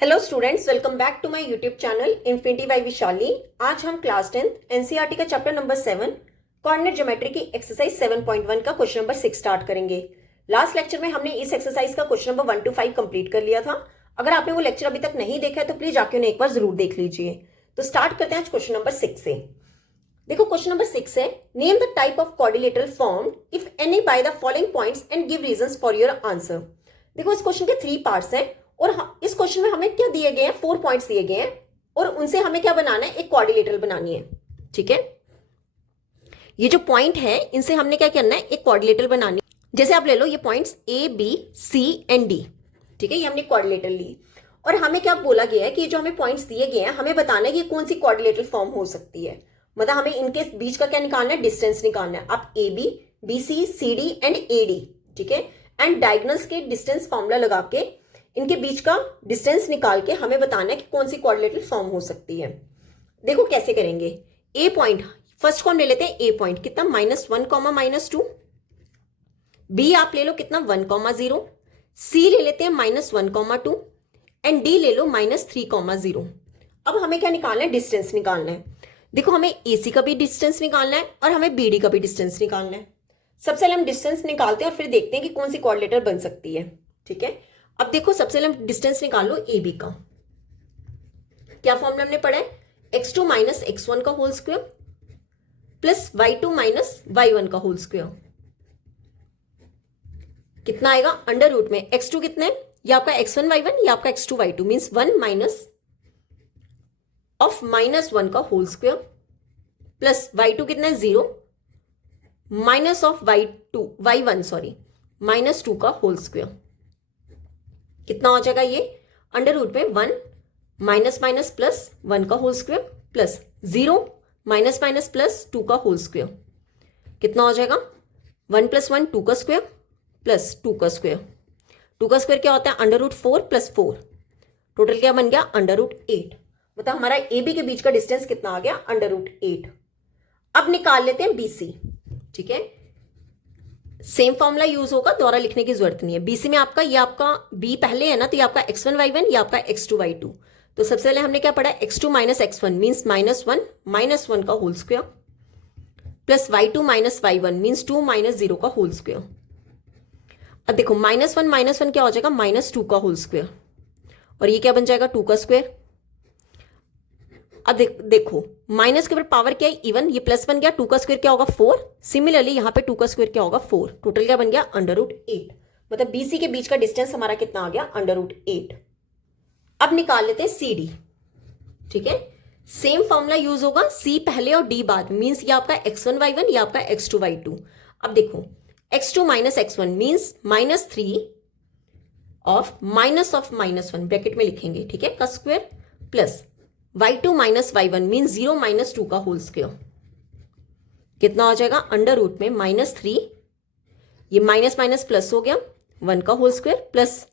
Hello students, welcome back to my YouTube channel infinity by Vishali. आज हम class 10th NCERT का chapter number 7 coordinate geometry की exercise 7.1 का question number 6 start करेंगे। Last lecture में हमने इस एक्सरसाइज का क्वेश्चन नंबर 1 to 5 कंप्लीट कर लिया था। अगर आपने वो लेक्चर अभी तक नहीं देखा है तो प्लीज जाके उन्हें एक बार जरूर देख लीजिए। तो स्टार्ट करते हैं आज क्वेश्चन नंबर 6 से। देखो क्वेश्चन नंबर 6 है, name the type of quadrilateral form if any by the following points and give reasons for your answer. देखो इस क्वेश्चन के 3 पार्ट्स हैं और इस क्वेश्चन में हमें क्या दिए गए हैं, 4 पॉइंट्स दिए गए हैं और उनसे हमें क्या बनाना है, एक क्वाड्रिलेटरल बनानी है। ठीक है, ये जो पॉइंट है इनसे हमने क्या करना है, एक क्वाड्रिलेटरल बनानी है। जैसे आप ले लो ये points A B C and D. ठीक है, ये हमने क्वाड्रिलेटरल ली और हमें क्या बोला गया है कि जो हमें पॉइंट्स दिए गए हैं हमें बताना है कि कौन सी क्वाड्रिलेटरल फॉर्म हो सकती है। मतलब हमें इनके बीच का क्या निकालना है, डिस्टेंस निकालना है। आप A B B C C D and A D, ठीक है, एंड डायगोनल्स के डिस्टेंस फॉर्मूला लगा के इनके बीच का डिस्टेंस निकाल के हमें बताना है कि कौन सी क्वाड्रिलेटरल फॉर्म हो सकती है। देखो कैसे करेंगे। ए पॉइंट फर्स्ट को हम ले लेते हैं, ए पॉइंट कितना -1, -2। बी आप ले लो कितना 1, 0। सी ले लेते हैं -1, 2 एंड डी ले लो -3, 0। अब हमें क्या निकालना है, डिस्टेंस निकालना है। देखो हमें ए सी का भी डिस्टेंस निकालना है और हमें बी डी का भी डिस्टेंस निकालना है। सबसे पहले हम डिस्टेंस निकालते हैं और फिर देखते हैं कि कौन सी क्वाड्रिलेटरल बन सकती है। ठीक है, अब देखो सबसे पहले डिस्टेंस निकाल लो ए बी का। क्या फॉर्मूला हमने पढ़ा है, x2 - x1 का whole square plus y2 - y1 का होल स्क्वायर। कितना आएगा, अंडर रूट में x2 कितना है, ये आपका x1 y1, ये आपका x2 y2 means 1 minus of -1 का होल स्क्वायर प्लस y2 कितना है 0 माइनस ऑफ y1 सॉरी -2 का होल स्क्वायर। कितना हो जाएगा ये, अंडर रूट में 1 माइनस माइनस प्लस 1 का whole square plus 0 minus minus plus 2 का होल स्क्वायर। कितना हो जाएगा, 1 + 1 2 का स्क्वायर प्लस 2 का स्क्वायर। 2 का स्क्वायर क्या होता है, अंडर रूट 4 + 4। टोटल क्या बन गया, अंडर रूट 8। मतलब हमारा ए बी के बीच का डिस्टेंस कितना आ गया, अंडर रूट 8। अब निकाल लेते हैं बी सी। ठीक है, सेम फॉर्मूला यूज होगा, दोबारा लिखने की जरूरत नहीं है। बीसी में आपका ये आपका बी पहले है ना, तो ये आपका x1 y1, ये आपका x2 y2। तो सबसे पहले हमने क्या पढ़ा, x2 - x1 मीन्स -1 का whole square plus y2 - y1 means 2 - 0 का होल स्क्वायर। अब देखो -1 क्या हो जाएगा, -2 का होल स्क्वायर और ये क्या बन जाएगा, 2 का स्क्वायर। अब देखो माइनस के ऊपर पावर क्या है, इवन, ये प्लस बन गया, 2 का स्क्वायर क्या होगा 4। सिमिलरली यहाँ पे 2 का स्क्वायर क्या होगा 4। टोटल क्या बन गया, अंडर रूट 8। मतलब बीसी के बीच का डिस्टेंस हमारा कितना आ गया, अंडर रूट 8। अब निकाल लेते हैं सी डी। ठीक है, सेम फॉर्मूला यूज होगा, सी पहले और डी बाद, मीन्स ये आपका x1 y1, ये आपका x2 y2। अब देखो x2 - x1 means -3 of -1 bracket में लिखेंगे, ठीक है, का square plus y2 - y1 mean 0 - 2 का होल स्क्वायर। कितना हो जाएगा, अंडर रूट में -3, ये माइनस माइनस प्लस हो गया 1 का होल स्क्वायर प्लस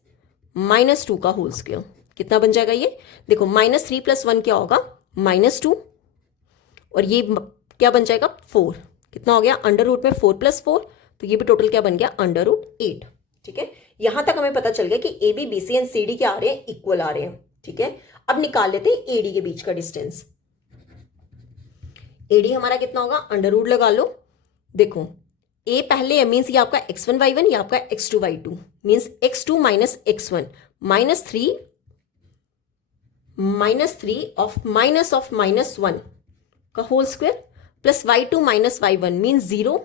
-2 का होल स्क्वायर। कितना बन जाएगा ये, देखो -3 + 1 क्या होगा, -2 और ये क्या बन जाएगा 4। कितना हो गया, अंडर रूट में 4 + 4, तो ये भी टोटल क्या बन गया, अंडर रूट 8। ठीक है, यहां तक हमें पता चल गया कि A B B C and C D क्या आ रहे हैं, इक्वल आ रहे हैं। ठीक है, अब निकाल लेते हैं एडी के बीच का डिस्टेंस। एडी हमारा कितना होगा, अंडर रूट लगा लो। देखो ए पहले है मीन्स ये आपका x1 y1, ये आपका x2 y2 means x2 - x1 -3 of -1 का whole square plus y2 - y1 means 0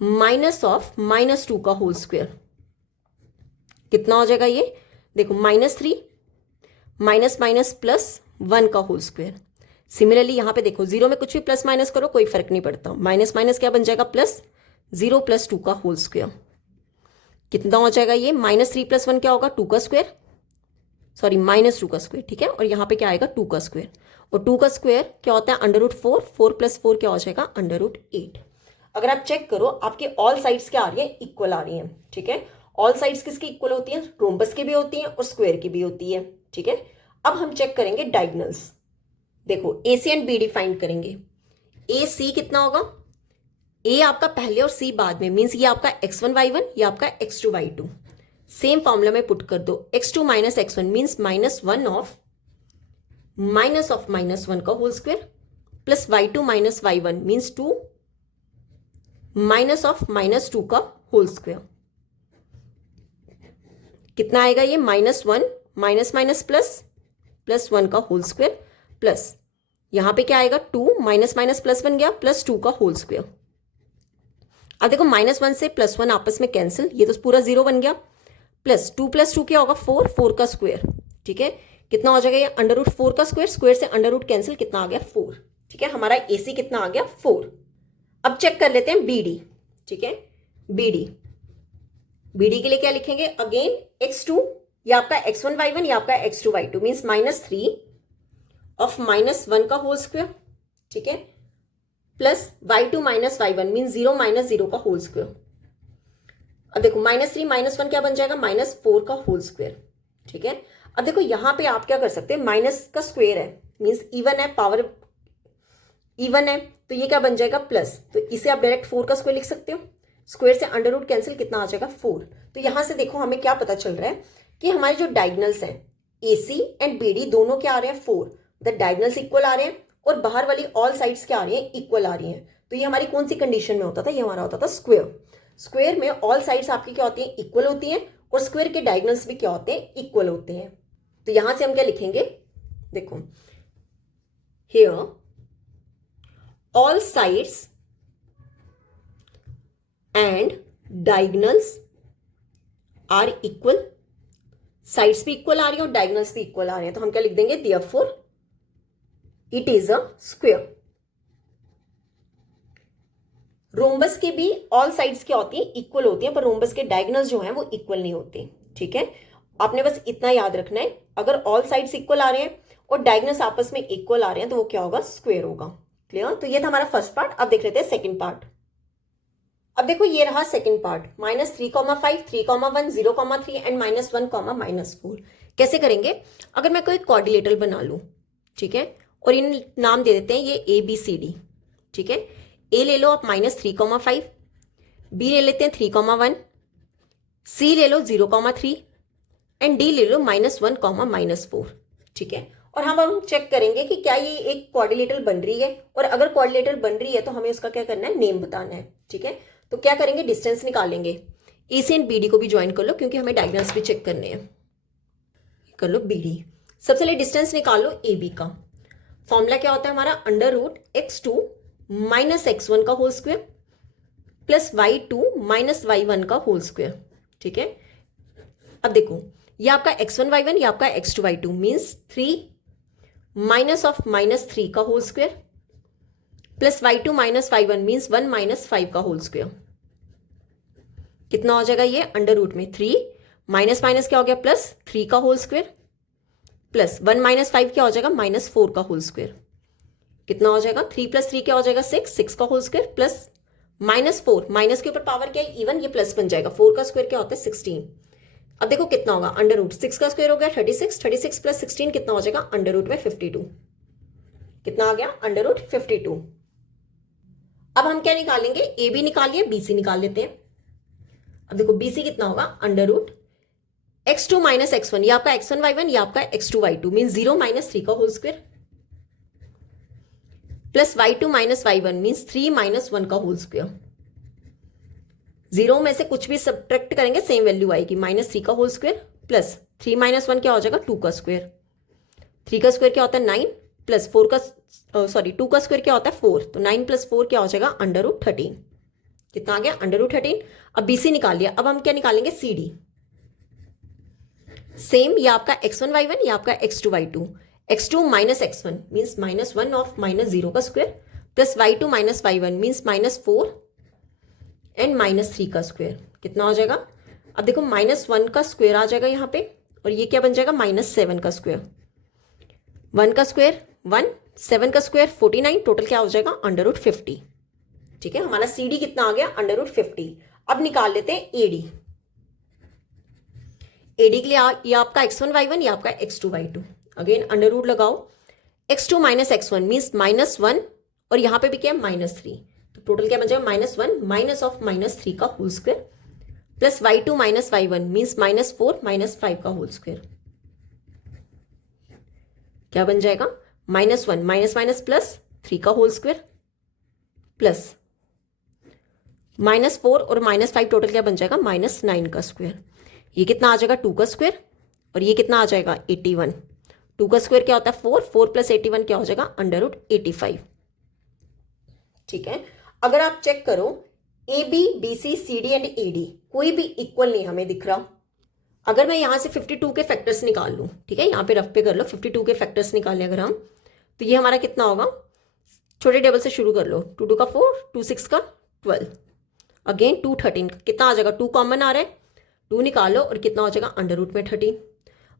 minus of -2 का होल स्क्वायर। कितना हो जाएगा ये, देखो -3 माइनस माइनस प्लस 1 का होल स्क्वायर। सिमिलरली यहां पे देखो 0 में कुछ भी प्लस माइनस करो कोई फर्क नहीं पड़ता, माइनस माइनस क्या बन जाएगा, +0 + 2 का होल स्क्वायर। कितना हो जाएगा ये, -3 + 1 क्या होगा, 2 का स्क्वायर, सॉरी -2 का स्क्वायर। ठीक है, और यहां पे क्या आएगा 2 का स्क्वायर, और 2 का स्क्वायर क्या होता है, अंडर रूट 4, 4 + 4 क्या हो जाएगा, अंडर रूट 8। अगर आप चेक करो आपके ऑल साइड्स क्या आ रही है, इक्वल आ रही है। ठीक है, ऑल साइड्स किसकी इक्वल होती है, रोम्बस की भी होती है और स्क्वायर की भी होती है। ठीक है, अब हम चेक करेंगे डायगोनल्स। देखो ए C and B D find करेंगे। ए सी कितना होगा, ए आपका पहले और सी बाद में मीन्स ये आपका x1 y1, ये आपका x2 y2। सेम फॉर्मूला में पुट कर दो, x2 minus x1 means minus one of minus one का whole square plus y2 minus y1 means 2 minus of minus 2 का होल स्क्वायर। कितना आएगा ये? Minus one minus minus plus one का whole square plus यहां पे क्या आएगा? 2 माइनस माइनस प्लस बन गया प्लस 2 का होल स्क्वायर। अब देखो माइनस वन से प्लस वन आपस में कैंसिल, ये तो पूरा 0 बन गया प्लस 2 क्या होगा? 4 का स्क्वायर। ठीक है, कितना हो जाएगा ये? अंडर रूट 4 का स्क्वायर, स्क्वायर से अंडर रूट कैंसिल, कितना आ गया? 4। ठीक है, हमारा AC कितना आ गया? 4। अब चेक कर लेते हैं BD। ठीक है, BD के लिए क्या लिखेंगे? अगेन x2 या आपका x1y1 या आपका x2y2 means minus 3 of minus 1 का होल स्क्वायर। ठीक है, plus y2 minus y1 means 0 minus 0 का होल स्क्वायर। अब देखो माइनस 3 माइनस 1 क्या बन जाएगा? माइनस 4 का होल स्क्वायर। ठीक है, अब देखो यहां पे आप क्या कर सकते हैं? माइनस का स्क्वायर है मीन्स इवन है, पावर इवन है, तो ये क्या बन जाएगा? प्लस, तो इसे आप डायरेक्ट 4 का स्क्वायर लिख सकते हो। स्क्वायर से अंडर रूट कैंसिल, कितना आ जाएगा? 4। तो यहां से देखो हमें क्या पता चल रहा है कि हमारे जो डायगनल्स हैं AC एंड BD दोनों क्या आ रहे हैं? 4। द डायगनल्स इक्वल आ रहे हैं और बाहर वाली ऑल साइड्स क्या आ रही हैं? इक्वल आ रही हैं। तो ये हमारी कौन सी कंडीशन में होता था? ये हमारा होता था स्क्वायर। स्क्वायर में ऑल साइड्स आपकी क्या होती हैं? इक्वल होती हैं और स्क्वायर के डायगनल्स भी क्या होते हैं? इक्वल होते हैं। तो यहां से हम क्या लिखेंगे? देखो here all sides and diagonals are equal. Sides भी इक्वल आ रही है और डायगनल्स भी इक्वल आ रहे हैं, तो हम क्या लिख देंगे? Therefore it is a square. Rhombus के भी ऑल साइड्स क्या होती हैं? इक्वल होती हैं, पर रोम्बस के डायगनल्स जो हैं वो इक्वल नहीं होते। ठीक है, आपने बस इतना याद रखना है, अगर ऑल साइड्स इक्वल आ रहे हैं और डायगनल्स आपस में इक्वल आ रहे हैं तो वो क्या होगा? स्क्वायर होगा। क्लियर? तो ये था हमारा फर्स्ट पार्ट। अब देख लेते हैं सेकंड पार्ट। अब देखो ये रहा second part, minus 3,5, 3,1, 0,3 and minus 1, -4। कैसे करेंगे? अगर मैं कोई कोऑर्डिनेटर बना लूं, ठीक है, और इन नाम दे देते हैं ये ABCD। ठीक है, A ले लो आप -3,5, B ले लेते हैं 3,1, C ले लो 0,3 एंड D ले लो -1, -4। ठीक है, और हम चेक करेंगे कि क्या ये एक कोऑर्डिनेटर बन रही है, और अगर कोऑर्डिनेटर बन रही है तो हमें उसका क्या करना है? नेम बताना है। ठीक है, तो क्या करेंगे? डिस्टेंस निकालेंगे। AC एंड BD को भी ज्वाइन कर लो क्योंकि हमें डायगोनल्स भी चेक करने हैं। कर लो BD। सबसे पहले डिस्टेंस निकाल लो AB का। फॉर्मूला क्या होता है हमारा? Under root x2 minus x1 का whole square plus y2 minus y1 का होल स्क्वायर। ठीक है, अब देखो ये आपका x1 y1 ये आपका x2 y2 means 3 minus of -3 का whole square plus y2 minus y1 means 1 -5 का होल स्क्वायर। कितना हो जाएगा ये? अंडर रूट में 3 माइनस माइनस क्या हो गया? प्लस 3 का होल स्क्वायर प्लस 1 -5 क्या हो जाएगा? -4 का होल स्क्वायर। कितना हो जाएगा? 3 + 3 क्या हो जाएगा? 6 का होल स्क्वायर प्लस -4, माइनस के ऊपर पावर क्या है? इवन, ये प्लस बन जाएगा। 4 का स्क्वायर क्या होता है? 16। अब देखो कितना होगा? अंडर रूट 6 का स्क्वायर हो गया 36, 36 + 16 कितना हो जाएगा? अंडर रूट में 52। कितना आ गया? Under root 52। अब हम क्या निकालेंगे? AB निकालिए, BC निकाल लेते हैं। अब देखो BC कितना होगा? Under root x2 minus x1, ये आपका x1 y1 ये आपका x2 y2 मीन 0 - 3 का whole square plus y2 minus y1 means 3 - 1 का होल स्क्वायर। 0 में से कुछ भी सब्ट्रैक्ट करेंगे सेम वैल्यू आएगी, -3 का होल स्क्वायर प्लस 3 - 1 क्या हो जाएगा? 2 का स्क्वायर। 3 का स्क्वायर क्या होता है? 9 प्लस 4 का 2 का स्क्वायर क्या होता है? 4। तो 9 + 4 क्या हो जाएगा? Under root 13। कितना आ गया? Under root 13। अब BC निकाल लिया, अब हम क्या निकालेंगे? CD। सेम, ये आपका x1 y1 ये आपका x2 y2। x2 minus x1 means -1 of -0 का square plus y2 minus y1 means -4 and -3 का स्क्वायर। कितना हो जाएगा? अब देखो -1 का स्क्वायर आ जाएगा यहाँ पे और ये क्या बन जाएगा? -7 का स्क्वायर। 1 का स्क्वायर 1, 7 का स्क्वायर 49, टोटल क्या हो जाएगा? Under root 50। ठीक है, हमारा CD कितना आ गया? Under root 50। अब निकाल लेते हैं AD। AD के लिए ये आपका x1 y1 ये आपका x2 y2। Again under root लगाओ, x2 माइनस x1 मीन्स -1 और यहाँ पे भी क्या है? -3। तो टोटल क्या बन जाएगा? -1 माइनस ऑफ -3 का whole square plus y2 minus y1 means -4 -5 का होल स्क्वायर। क्या बन जाएगा? -1 माइनस माइनस प्लस 3 का होल स्क्वायर प्लस -4 और -5 टोटल क्या बन जाएगा? -9 का स्क्वायर। ये कितना आ जाएगा? 2 का स्क्वायर। और ये कितना आ जाएगा? 81। 2 का स्क्वायर क्या होता है? 4। 4 + 81 क्या हो जाएगा? √85। ठीक है। अगर आप चेक करो A B B C C D and A D कोई भी इक्वल नहीं हमें दिख रहा। अगर मैं यहां से 52 के फैक्टर्स निकाल लूं, ठीक है, यहां पे रफ पे कर लो, 52 के फैक्टर्स निकालें अगर हम, तो ये हमारा कितना होगा? छोटे टेबल से शुरू कर लो। 2 2 का 4, 2 6 का 12, अगेन 2 13 कितना आ जाएगा? 2 कॉमन आ रहा है, 2 निकालो और कितना हो जाएगा? √13।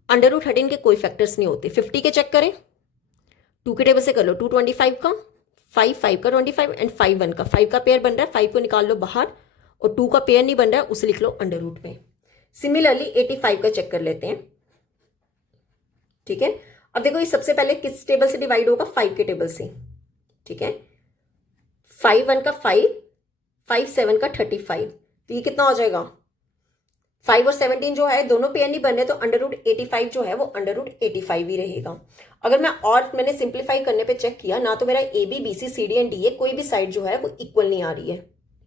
√13 के कोई फैक्टर्स नहीं होते। 50 के चेक करें, 2 के टेबल से कर लो। 2 25 का, 5 5 का 25 एंड 5 1 का। 5 का पेयर बन रहा है, 5 को निकाल लो बाहर, और 2 का पेयर नहीं बन रहा है, उसे लिख लो अंडर रूट में। सिमिलरली 85 का चेक कर लेते हैं। ठीक है, अब देखो ये सबसे पहले किस टेबल से डिवाइड होगा? 5 के टेबल से। ठीक है, 5 1 का 5, 5 7 का 35, तो ये कितना हो जाएगा? 5 और 17 जो है दोनों पेयर नहीं बन रहे, तो √85 जो है वो √85 ही रहेगा। अगर मैंने सिंप्लीफाई करने पे चेक किया ना, तो मेरा A B B C C D and D A कोई भी साइड जो है वो इक्वल नहीं आ रही है।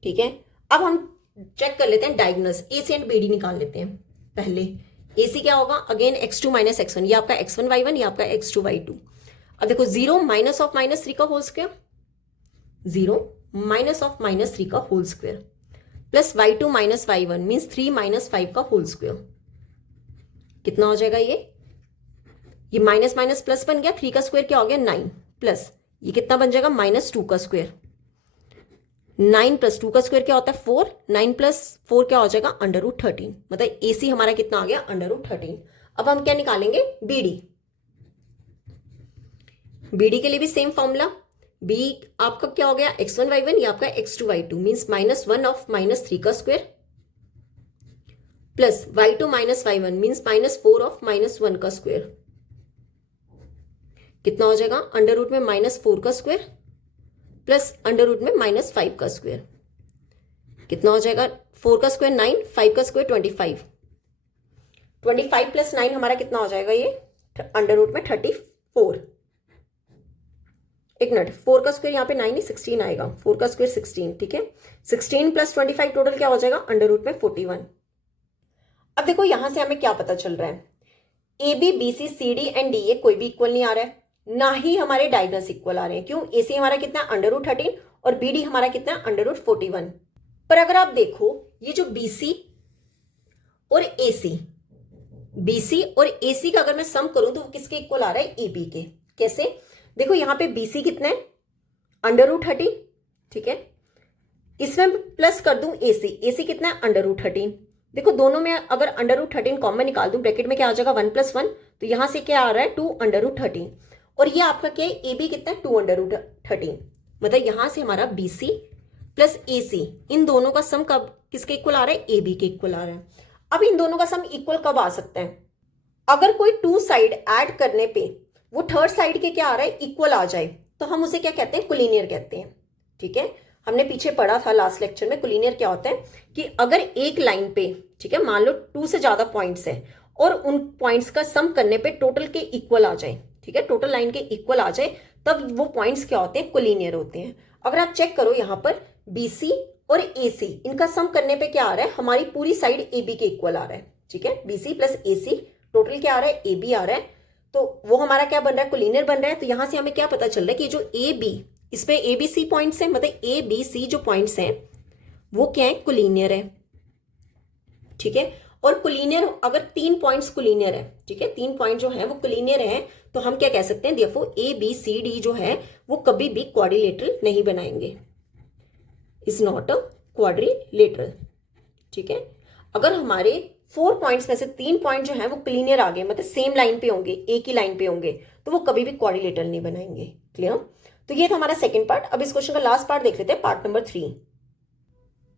ठीक है, अब हम चेक कर लेते हैं diagonals. A C and B D निकाल लेते हैं। पहले ए सी क्या होगा? अगेन x2 - x1, ये आपका x1 y1, ये आपका x2 y2। अब देखो 0 माइनस ऑफ -3 का होल स्क्वायर, 0 माइनस ऑफ -3 का whole square plus y2 - y1 means 3 - 5 का होल स्क्वायर। कितना हो जाएगा? ये माइनस माइनस प्लस बन गया। 3 का स्क्वायर क्या हो गया? 9 प्लस ये कितना बन जाएगा? -2 का स्क्वायर। 9 + 2 का स्क्वायर क्या होता है? 4। 9 + 4 क्या हो जाएगा? √13। मतलब ए सी हमारा कितना आ गया? √13। अब हम क्या निकालेंगे? B D. बी डी के लिए भी सेम फॉर्मूला। बी आपका क्या हो गया? x1 y1, ये आपका x2 y2 मीन्स -1 ऑफ -3 का square plus y2 - y1 means -4 of -1 का स्क्वायर। कितना हो जाएगा? अंडर रूट में -4 का स्क्वायर प्लस अंडर रूट में -5 का स्क्वायर। कितना हो जाएगा? 4 का स्क्वायर 9, 5 का स्क्वायर 25। 25 + 9 हमारा कितना हो जाएगा? ये अंडर रूट में 34। एक मिनट, 4 का स्क्वायर यहाँ पे 9 ही 16 आएगा। 4 का स्क्वायर 16। ठीक है, 16 + 25 टोटल क्या हो जाएगा? अंडर रूट में 41। अब देखो यहां से हमें क्या पता चल रहा है? A B B C C D and D A कोई भी इक्वल नहीं आ रहा है, ना ही हमारे डायगोनल्स इक्वल आ रहे हैं। क्यों? ए सी हमारा कितना? अंडर रूट 13 और बी डी हमारा कितना? Under root 41। पर अगर आप देखो ये जो बी सी और ए सी, बी सी और ए सी का अगर मैं सम करूं तो वो किसके इक्वल आ रहा है? ए बी के। कैसे? देखो यहां पे बी सी कितना है? Under root 13। ठीक है, इसमें प्लस कर दूं ए सी कितना है? Under root 13। देखो दोनों में अगर अंडर रूट 13 कॉमन निकाल दूं, ब्रैकेट में क्या आ जाएगा? 1 + 1, तो यहां से क्या आ रहा है? 2 अंडर रूट 13। और ये आपका क्या है? ए बी कितना है? 2 अंडर रूट 13। मतलब यहां से हमारा बी सी प्लस ए सी, इन दोनों का सम कब किसके इक्वल आ रहा है? ए बी के इक्वल आ रहा है। अब इन दोनों का सम इक्वल कब आ सकता है? अगर कोई 2 साइड ऐड करने पे वो थर्ड साइड के क्या आ रहा है? इक्वल आ जाए, तो हम उसे क्या कहते हैं? कोलिनियर कहते हैं। ठीक है, हमने पीछे पढ़ा था लास्ट लेक्चर में कोलिनियर क्या होता है कि अगर एक लाइन पे, ठीक है, मान लो 2 से ज्यादा पॉइंट्स है और उन पॉइंट्स का सम करने पे टोटल के इक्वल आ जाए, ठीक है, टोटल लाइन के इक्वल आ जाए, तब वो पॉइंट्स क्या होते हैं? कोलिनियर होते हैं। अगर आप चेक करो यहां पर बी सी और ए सी, इनका सम करने पे क्या आ रहा है? हमारी पूरी साइड ए बी के इक्वल आ रहा है। ठीक है, बी सी प्लस ए सी टोटल क्या आ रहा है? ए बी आ रहा है। तो वो हमारा क्या बन रहा है? कोलिनियर बन रहा है। तो यहां से हमें क्या पता चल रहा है कि जो ए बी, इसमें ए बी सी पॉइंट्स हैं, मतलब ए बी सी जो पॉइंट्स हैं वो क्या है? कोलिनियर है। ठीक है, और कोलिनियर अगर 3 पॉइंट्स कोलिनियर है, ठीक है, 3 पॉइंट जो है वो कोलिनियर है, तो हम क्या कह सकते हैं? Therefore A B C D जो है वो कभी भी क्वाड्रिलेटरल नहीं बनाएंगे, इज नॉट अ क्वाड्रिलेटरल। ठीक है, अगर हमारे 4 पॉइंट्स में से 3 पॉइंट जो है वो कोलिनियर आ गए, मतलब सेम लाइन पे होंगे, एक ही लाइन पे होंगे, तो वो कभी भी क्वाड्रिलेटरल नहीं बनाएंगे। क्लियर? तो ये था हमारा सेकंड पार्ट। अब इस क्वेश्चन का लास्ट पार्ट देख लेते हैं, पार्ट नंबर 3।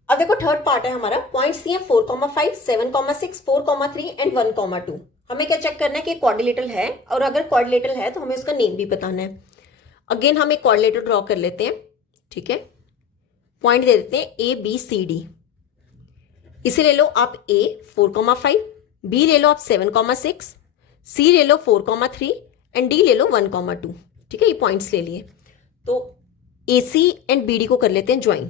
अब देखो थर्ड पार्ट है हमारा। पॉइंट्स दिए 4,5, 7,6, 4,3 एंड 1,2। हमें क्या चेक करना है कि क्वाड्रिलेटरल है, और अगर क्वाड्रिलेटरल है तो हमें उसका नेम भी बताना है। अगेन हम एक क्वाड्रिलेटर ड्रॉ कर लेते हैं। ठीक है, पॉइंट दे देते हैं ए बी सी डी। इसे ले लो आप A 4,5, B ले लो आप 7,6, C ले लो 4,3 एंड D ले लो 1,2। ठीक है, ये पॉइंट्स ले लिए। तो AC एंड BD को कर लेते हैं ज्वाइन।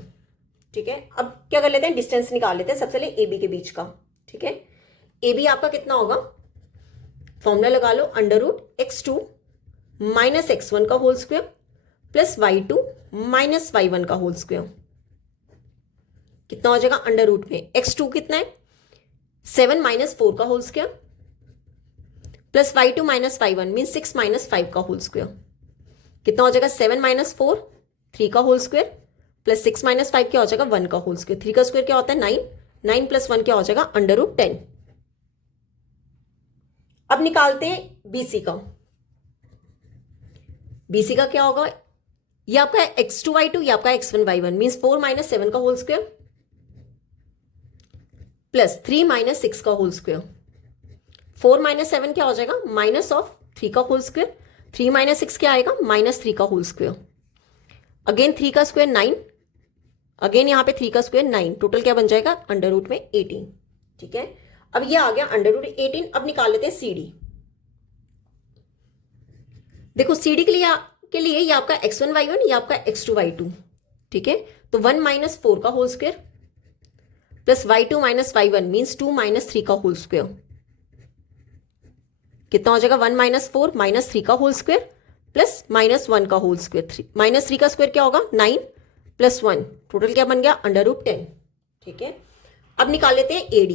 ठीक है, अब क्या कर लेते हैं, डिस्टेंस निकाल लेते हैं सबसे पहले AB के बीच का। ठीक है, AB आपका कितना होगा, फॉर्मूला लगा लो, √x2 माइनस x1 का whole square plus y2 minus y1 का होल स्क्वायर। कितना हो जाएगा, अंडर रूट में x2 कितना है 7 माइनस 4 का whole square plus y2 minus y1 mean 6 minus 5 का होल स्क्वायर। कितना हो जाएगा 7 माइनस 4 3 का होल स्क्वायर प्लस 6 माइनस 5 क्या हो जाएगा 1 का होल स्क्वायर। 3 का स्क्वायर क्या होता है 9, 9 प्लस 1 क्या हो जाएगा √10। अब निकालते हैं BC का। BC का क्या होगा, ये आपका x2 y2, ये आपका x1 y1 मीन्स 4 माइनस 7 का होल स्क्वायर प्लस 3 माइनस 6 का होल स्क्वायर। 4 माइनस 7 क्या हो जाएगा माइनस ऑफ 3 का होल स्क्वायर, 3 माइनस 6 क्या आएगा -3 का होल स्क्वायर। अगेन 3 का स्क्वायर 9, अगेन यहां पे 3 का स्क्वायर 9, टोटल क्या बन जाएगा अंडर रूट में 18। ठीक है, अब ये आ गया अंडर रूट 18। अब निकाल लेते हैं CD। देखो CD के लिए ये आपका x1 y1, ये आपका x2 y2। ठीक है, तो 1 माइनस 4 का whole square plus y2 minus y1 means 2 minus 3 का होल स्क्वायर। कितना हो जाएगा 1 माइनस 4 माइनस 3 का होल स्क्वायर प्लस माइनस 1 का होल स्क्वायर। माइनस 3 का स्क्वायर क्या होगा 9 प्लस 1, टोटल क्या बन गया अंडर रूट 10। ठीक है, अब निकाल लेते हैं AD।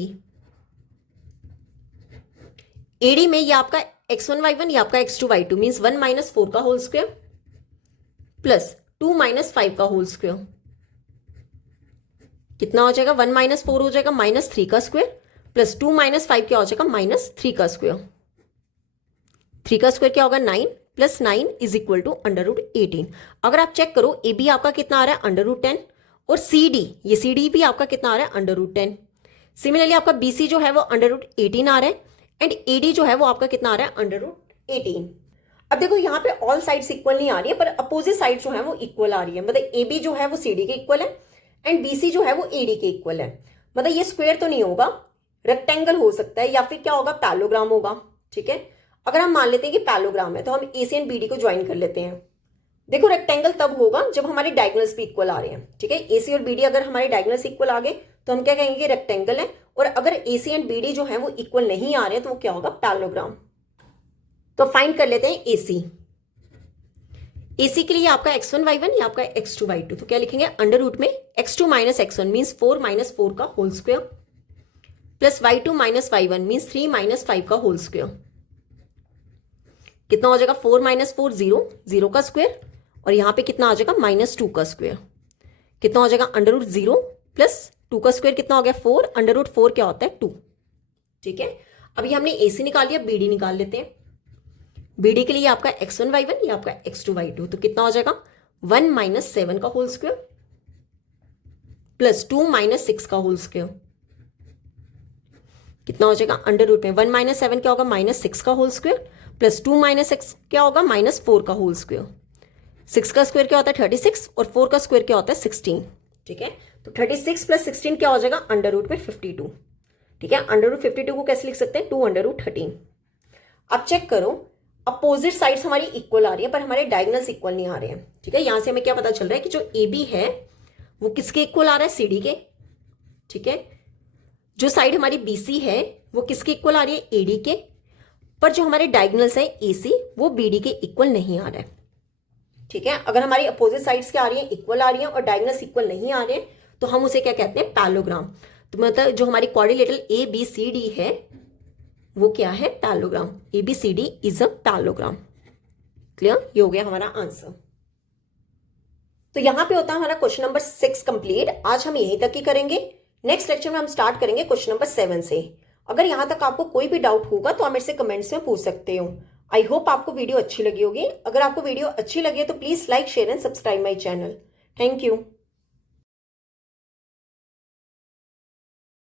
AD में ये आपका x1 y1, ये आपका x2 y2 मीन्स 1 माइनस 4 का होल स्क्वायर प्लस 2 माइनस 5 का होल स्क्वायर। कितना हो जाएगा 1 माइनस 4 हो जाएगा -3 का स्क्वायर प्लस 2 माइनस 5 क्या हो जाएगा -3 का स्क्वायर। 3 का स्क्वायर क्या होगा 9 plus 9 is equal to under root 18। अगर आप चेक करो AB आपका कितना आ रहा है अंडर रूट 10 और CD, ये CD भी आपका कितना आ रहा है अंडर रूट 10। सिमिलरली आपका BC जो है वो अंडर रूट 18 आ रहा है एंड AD जो है वो आपका कितना आ रहा है अंडर रूट 18। अब देखो यहाँ पे ऑल साइड्स इक्वल नहीं आ रही है, पर अपोजिट साइड जो है वो इक्वल आ रही है। मतलब AB जो है वो CD के इक्वल है एंड BC जो है वो AD के इक्वल है। मतलब ये स्क्वायर तो नहीं होगा, रेक्टेंगल हो सकता है या फिर क्या होगा पैलोग्राम होगा। ठीक है, अगर हम मान लेते हैं कि पैलोग्राम है तो हम AC एंड BD को ज्वाइन कर लेते हैं। देखो रेक्टेंगल तब होगा जब हमारे डायगोनल्स भी इक्वल आ रहे हैं। ठीक है, AC और BD अगर हमारे डायगोनल्स इक्वल आ गए तो हम क्या कहेंगे रेक्टेंगल है, और अगर AC एंड BD जो है वो इक्वल नहीं आ रहे हैं तो वो क्या होगा पैलोग्राम। तो फाइंड कर लेते हैं AC। AC के लिए आपका x1 y1, ये आपका x2 y2। तो क्या लिखेंगे अंडर रूट में x2 minus x1 means 4 minus 4 का whole square plus y2 minus y1 means 3 minus 5 का होल स्क्वायर। कितना हो जाएगा 4 माइनस 4 0, 0 का स्क्वायर और यहां पे कितना आ जाएगा -2 का स्क्वायर। कितना हो जाएगा अंडर रूट 0 प्लस 2 का स्क्वायर कितना हो गया 4, अंडर रूट 4 क्या होता है 2। ठीक है, अभी हमने AC निकाल लिया, BD निकाल लेते हैं। BD के लिए आपका x1 y1, ये आपका x2 y2। तो कितना हो जाएगा 1 माइनस 7 का होल स्क्वायर प्लस 2 माइनस 6 का होल स्क्वायर। कितना हो जाएगा अंडर रूट में 1 माइनस 7 क्या होगा -6 का होल स्क्वायर प्लस 2 माइनस 6 क्या होगा -4 का होल स्क्वायर। 6 का स्क्वायर क्या होता है 36 और 4 का स्क्वायर क्या होता है 16। ठीक है, तो 36 प्लस 16 क्या हो जाएगा अंडर रूट में 52। ठीक है, अंडर रूट 52 को कैसे लिख सकते हैं 2 अंडर रूट 13। अब चेक करो अपोजिट साइड्स हमारी इक्वल आ रही है पर हमारे डायगोनल्स इक्वल नहीं आ रहे हैं। ठीक है, यहां से हमें क्या पता चल रहा है कि जो AB है वो किसके इक्वल आ रहा है CD के। ठीक है, जो साइड हमारी BC है वो किसके इक्वल आ रही है AD के, पर जो हमारे डायगोनल्स है AC वो BD के इक्वल नहीं आ रहा है। ठीक है, अगर हमारी अपोजिट साइड्स क्या आ रही है इक्वल आ रही है और डायगोनल्स इक्वल नहीं आ रहे हैं तो हम उसे क्या कहते हैं पैलोग्राम। तो मतलब जो हमारी क्वाड्रिलेटरल ABCD है वो क्या है parallelogram. ABCD is a parallelogram. Clear, ये हो गया हमारा आंसर। तो यहां पे होता है हमारा क्वेश्चन नंबर 6 कंप्लीट। आज हम यहीं तक ही करेंगे। नेक्स्ट लेक्चर में हम स्टार्ट करेंगे क्वेश्चन नंबर 7 से। अगर यहां तक आपको कोई भी डाउट होगा तो आप मेरे से कमेंट्स में पूछ सकते हो। आई होप आपको वीडियो अच्छी लगी होगी। अगर आपको वीडियो अच्छी लगी है तो please like share and subscribe my channel. Thank you.